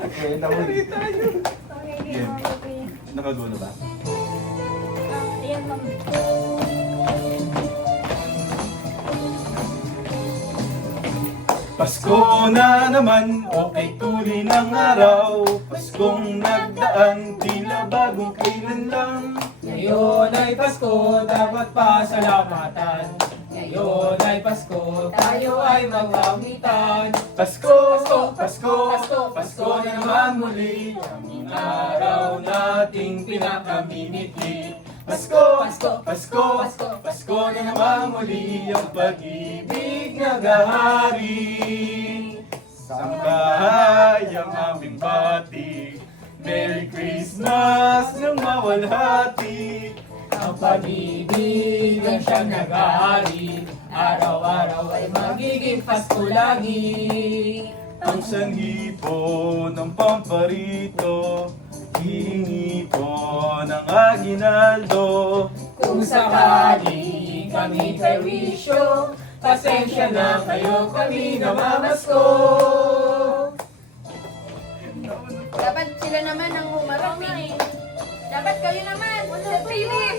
Okay, nahuli. Okay, game over po yun. Nakagulo ba? Ayan, ma'am. Pasko na naman, okay tuloy ng araw. Paskong nagdaan, tila bagong kailan lang. Ngayon ay Pasko, dapat pasalamatan. Ngayon ay Pasko, tayo ay maglawitan. Pasko, Pasko, Pasko na naman muli. Ang araw nating pinakamimiti. Pasko, Pasko, Pasko na naman muli. Ang pag-ibig naghahari. Sambahay ang aming bati. Merry Christmas ng mawalhati. Ang pag-ibig ang siyang nag-aari. Araw-araw ay magiging Pasko lagi. Ang sanhi po ng pamparito, hihingi po ng aginaldo. Kung sakali kami kay wisyo, pasensya na kayo, kami namamasko. Dapat sila naman ang humarap eh. Dapat kayo naman. Sa pili.